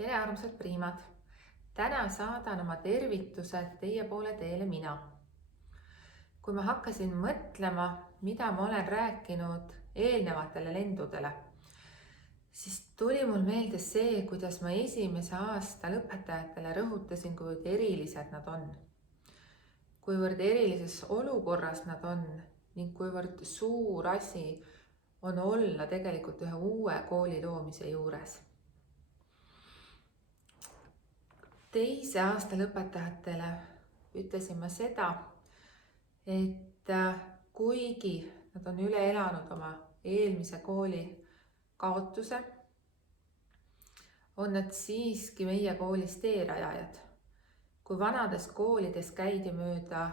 tere, armsad priimad! Täna saadan oma tervitused teie poole teele mina. Kui ma hakkasin mõtlema, mida ma olen rääkinud eelnevatele lendudele, siis tuli mul meelde see, kuidas ma esimese aasta lõpetajatele rõhutasin, kuivõrd erilised nad on. Kuivõrd erilises olukorras nad on ning kuivõrd suur asi on olla tegelikult ühe uue kooli loomise juures. Teise aasta lõpetajatele ütlesin ma seda, et kuigi nad on üle elanud oma eelmise kooli kaotuse, on nad siiski meie koolis teerajajad. Kui vanades koolides käidi mööda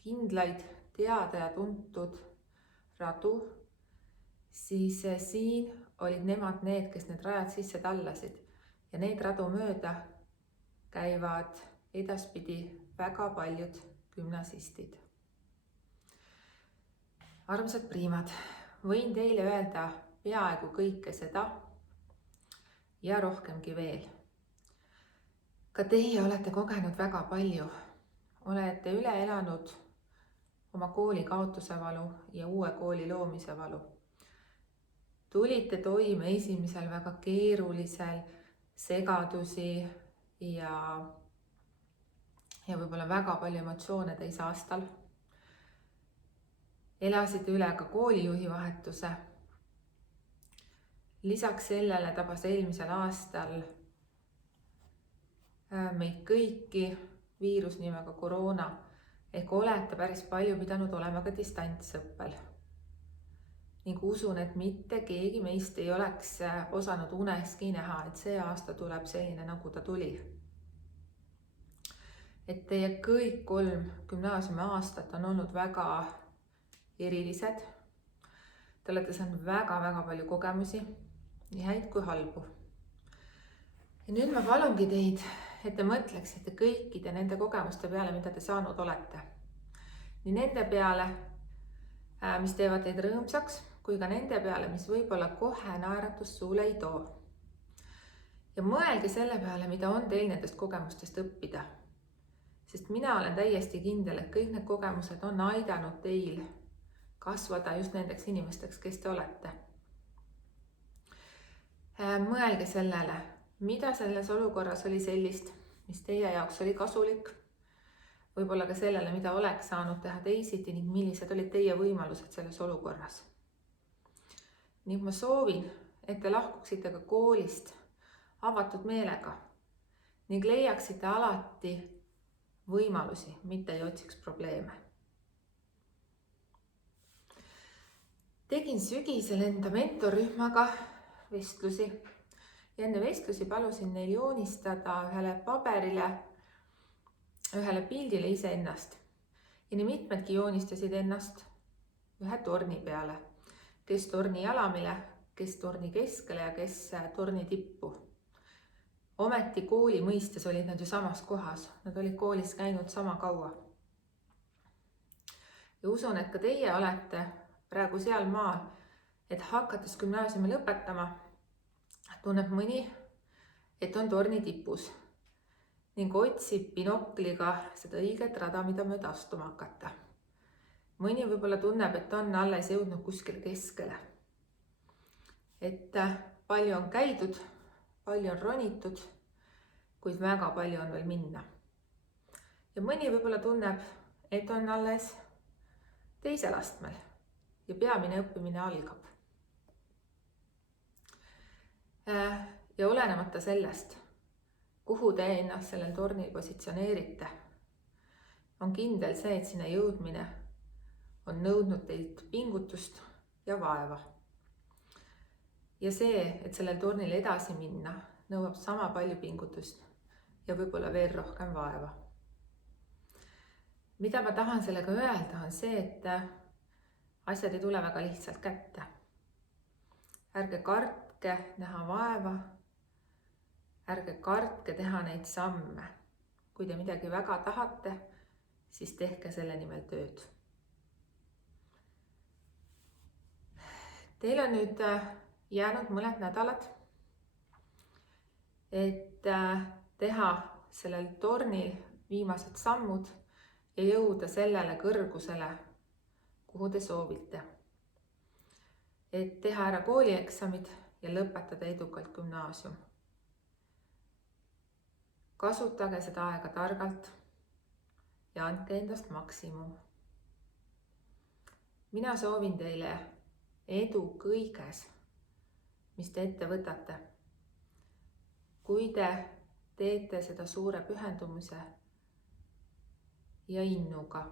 kindlaid, teada ja tuntud radu, siis siin olid nemad need, kes need rajad sisse tallasid ja neid radu mööda käivad edaspidi väga paljud gümnasistid. Armsad priimad, võin teile öelda peaaegu kõike seda ja rohkemgi veel. Ka teie olete kogenud väga palju, olete üle elanud oma kooli kaotuse valu ja uue kooli loomise valu. Tulite toime esimesel väga keerulisel, segadusi ja võib-olla väga palju emotsioone teise aastal. Elasite üle ka koolijuhi vahetuse. Lisaks sellele tabas eelmisel aastal meid kõiki viirus nimega koroona, ehk olete päris palju pidanud olema ka distantsõppel. Ning usun, et mitte keegi meist ei oleks osanud uneski näha, et see aasta tuleb selline, nagu ta tuli. Et teie kõik 3 gümnaasiumi aastat on olnud väga erilised. Te olete saanud väga palju kogemusi, nii häid kui halbu. Ja nüüd ma palungi teid, et te mõtleksite kõikide nende kogemuste peale, mida te saanud olete. Nii nende peale, mis teevad teid rõõmsaks, kui ka nende peale, mis võib-olla kohe naeratust suule ei too. Ja mõelge selle peale, mida on teil nendest kogemustest õppida. Sest mina olen täiesti kindel, et kõik need kogemused on aidanud teil kasvada just nendeks inimesteks, kes te olete. Mõelge sellele, mida selles olukorras oli sellist, mis teie jaoks oli kasulik, võib-olla ka sellele, mida oleks saanud teha teisiti ning millised olid teie võimalused selles olukorras. Ning ma soovin, et te lahkuksite ka koolist avatud meelega ning leiaksite alati võimalusi, mitte ei otsiks probleeme. Tegin sügisel enda mentorrühmaga vestlusi ja enne vestlusi palusin neil joonistada ühele paberile, ühele pildile iseennast. Ja nii mitmedki joonistasid ennast ühe torni peale, kes torni jalamile, kes torni keskele ja kes torni tippu. Ometi kooli mõistes olid nad ju samas kohas, nad olid koolis käinud sama kaua. Ja usun, et ka teie olete praegu seal maal, et hakates gümnaasiumi lõpetama, tunneb mõni, et on torni tipus ning otsib binokliga seda õiget rada, mida mööda astuma hakata. Mõni võib-olla tunneb, et on alles jõudnud kuskile keskele. Et palju on käidud, palju on ronitud, kuid väga palju on veel minna. Ja mõni võib-olla tunneb, et on alles teisel astmel ja peamine õppimine algab. Ja olenemata sellest, kuhu te ennast sellel tornil positsioneerite, on kindel see, et sinna jõudmine on nõudnud teilt pingutust ja vaeva. Ja see, et sellel tornil edasi minna, nõuab sama palju pingutust ja võib-olla veel rohkem vaeva. Mida ma tahan sellega öelda, on see, et asjad ei tule väga lihtsalt kätte. Ärge kartke näha vaeva, ärge kartke teha neid samme. Kui te midagi väga tahate, siis tehke selle nimel tööd. Teil on nüüd jäänud mõned nädalad, et teha sellel tornil viimased sammud ja jõuda sellele kõrgusele, kuhu te soovite. Et teha ära koolieksamid ja lõpetada edukalt gümnaasium. Kasutage seda aega targalt ja andke endast maksimum. Mina soovin teile edu kõiges, mis te ette võtate. Kui te teete seda suure pühendumise ja innuga.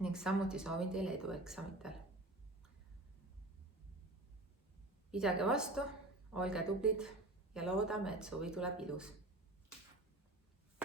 Ning samuti soovin teile edu eksamitel. Pidage vastu, olge tublid ja loodame, et suvi tuleb ilus.